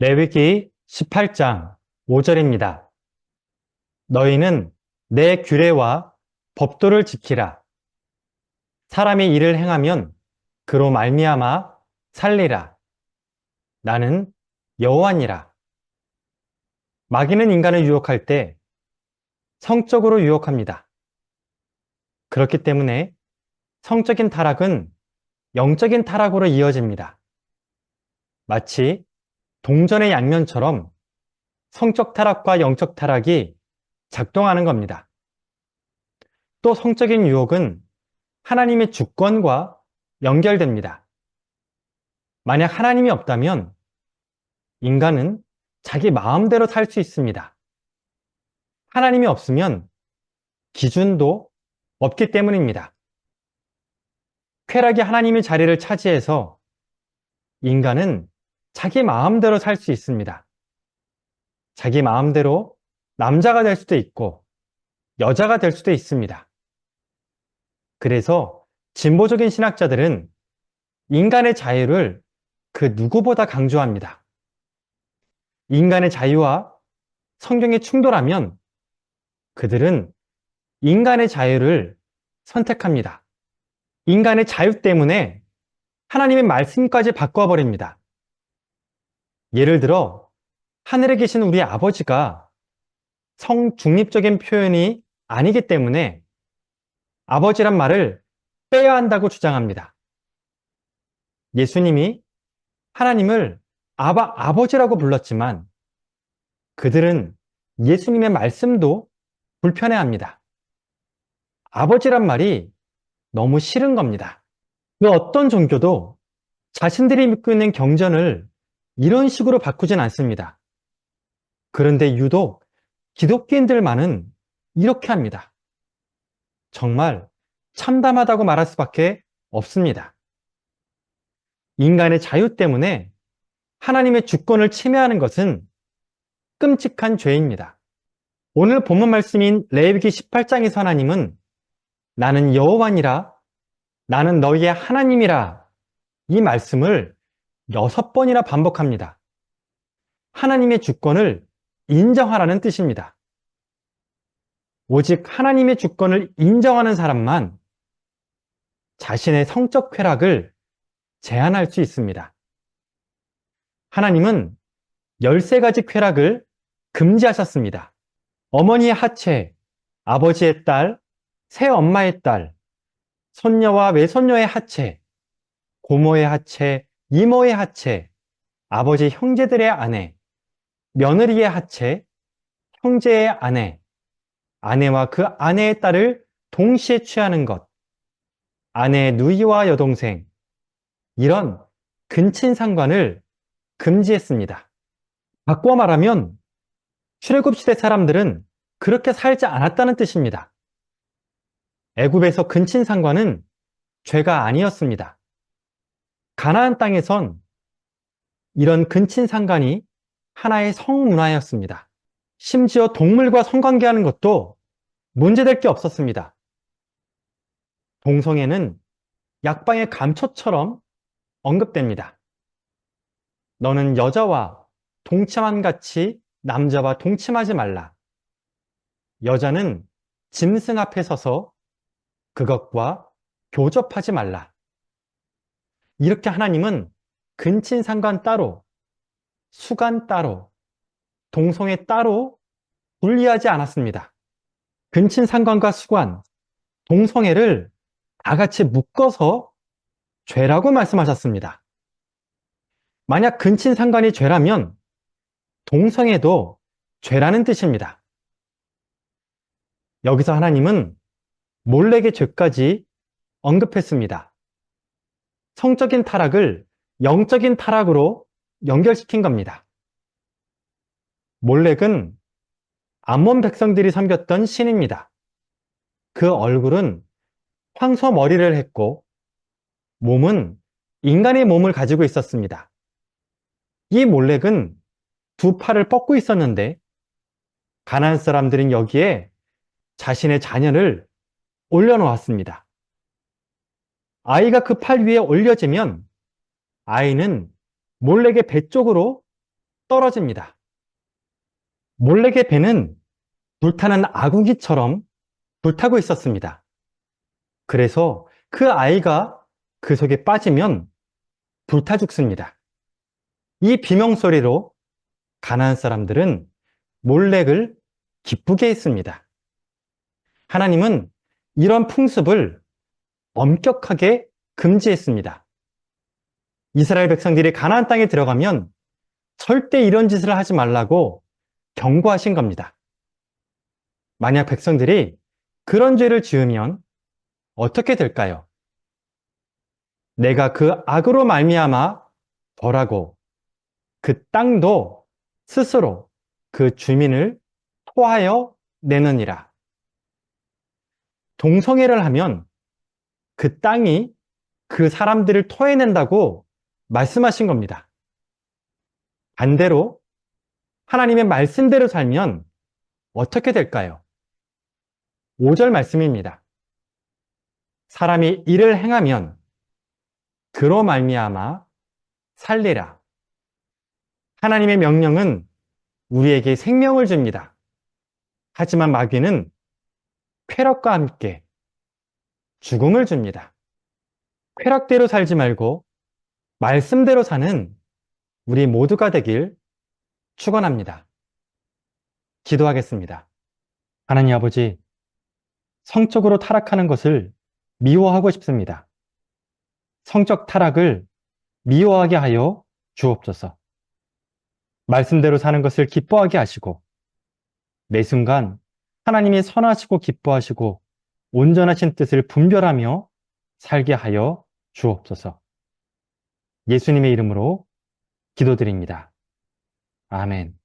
레위기 18장 5절입니다. 너희는 내 규례와 법도를 지키라. 사람이 이를 행하면 그로 말미암아 살리라. 나는 여호와니라. 마귀는 인간을 유혹할 때 성적으로 유혹합니다. 그렇기 때문에 성적인 타락은 영적인 타락으로 이어집니다. 마치 동전의 양면처럼 성적 타락과 영적 타락이 작동하는 겁니다. 또 성적인 유혹은 하나님의 주권과 연결됩니다. 만약 하나님이 없다면 인간은 자기 마음대로 살 수 있습니다. 하나님이 없으면 기준도 없기 때문입니다. 쾌락이 하나님의 자리를 차지해서 인간은 자기 마음대로 살 수 있습니다. 자기 마음대로 남자가 될 수도 있고 여자가 될 수도 있습니다. 그래서 진보적인 신학자들은 인간의 자유를 그 누구보다 강조합니다. 인간의 자유와 성경이 충돌하면 그들은 인간의 자유를 선택합니다. 인간의 자유 때문에 하나님의 말씀까지 바꿔버립니다. 예를 들어 하늘에 계신 우리 아버지가 성중립적인 표현이 아니기 때문에 아버지란 말을 빼야 한다고 주장합니다. 예수님이 하나님을 아버지라고 불렀지만 그들은 예수님의 말씀도 불편해합니다. 아버지란 말이 너무 싫은 겁니다. 그 어떤 종교도 자신들이 믿고 있는 경전을 이런 식으로 바꾸진 않습니다. 그런데 유독 기독교인들만은 이렇게 합니다. 정말 참담하다고 말할 수밖에 없습니다. 인간의 자유 때문에 하나님의 주권을 침해하는 것은 끔찍한 죄입니다. 오늘 본문 말씀인 레위기 18장에서 하나님은 나는 여호와니라, 나는 너희의 하나님이라 이 말씀을 6번이나 반복합니다. 하나님의 주권을 인정하라는 뜻입니다. 오직 하나님의 주권을 인정하는 사람만 자신의 성적 쾌락을 제한할 수 있습니다. 하나님은 13가지 쾌락을 금지하셨습니다. 어머니의 하체, 아버지의 딸, 새엄마의 딸, 손녀와 외손녀의 하체, 고모의 하체, 이모의 하체, 아버지 형제들의 아내, 며느리의 하체, 형제의 아내, 아내와 그 아내의 딸을 동시에 취하는 것, 아내의 누이와 여동생, 이런 근친상간을 금지했습니다. 바꿔 말하면 출애굽시대 사람들은 그렇게 살지 않았다는 뜻입니다. 애굽에서 근친상간은 죄가 아니었습니다. 가나안 땅에선 이런 근친상간이 하나의 성문화였습니다. 심지어 동물과 성관계하는 것도 문제될 게 없었습니다. 동성애는 약방의 감초처럼 언급됩니다. 너는 여자와 동침한 같이 남자와 동침하지 말라. 여자는 짐승 앞에 서서 그것과 교접하지 말라. 이렇게 하나님은 근친상간 따로, 수간 따로, 동성애 따로 분리하지 않았습니다. 근친상간과 수간, 동성애를 다 같이 묶어서 죄라고 말씀하셨습니다. 만약 근친상간이 죄라면 동성애도 죄라는 뜻입니다. 여기서 하나님은 몰렉의 죄까지 언급했습니다. 성적인 타락을 영적인 타락으로 연결시킨 겁니다. 몰렉은 암몬 백성들이 섬겼던 신입니다. 그 얼굴은 황소 머리를 했고 몸은 인간의 몸을 가지고 있었습니다. 이 몰렉은 두 팔을 뻗고 있었는데 가나안 사람들은 여기에 자신의 자녀를 올려놓았습니다. 아이가 그 팔 위에 올려지면 아이는 몰렉의 배 쪽으로 떨어집니다. 몰렉의 배는 불타는 아궁이처럼 불타고 있었습니다. 그래서 그 아이가 그 속에 빠지면 불타 죽습니다. 이 비명소리로 가나안 사람들은 몰렉을 기쁘게 했습니다. 하나님은 이런 풍습을 엄격하게 금지했습니다. 이스라엘 백성들이 가나안 땅에 들어가면 절대 이런 짓을 하지 말라고 경고하신 겁니다. 만약 백성들이 그런 죄를 지으면 어떻게 될까요? 내가 그 악으로 말미암아 벌하고 그 땅도 스스로 그 주민을 토하여 내느니라. 동성애를 하면 그 땅이 그 사람들을 토해낸다고 말씀하신 겁니다. 반대로 하나님의 말씀대로 살면 어떻게 될까요? 5절 말씀입니다. 사람이 이를 행하면 그로 말미암아 살리라. 하나님의 명령은 우리에게 생명을 줍니다. 하지만 마귀는 쾌락과 함께 죽음을 줍니다. 쾌락대로 살지 말고 말씀대로 사는 우리 모두가 되길 축원합니다. 기도하겠습니다. 하나님 아버지, 성적으로 타락하는 것을 미워하고 싶습니다. 성적 타락을 미워하게 하여 주옵소서. 말씀대로 사는 것을 기뻐하게 하시고 매 순간 하나님이 선하시고 기뻐하시고 온전하신 뜻을 분별하며 살게 하여 주옵소서. 예수님의 이름으로 기도드립니다. 아멘.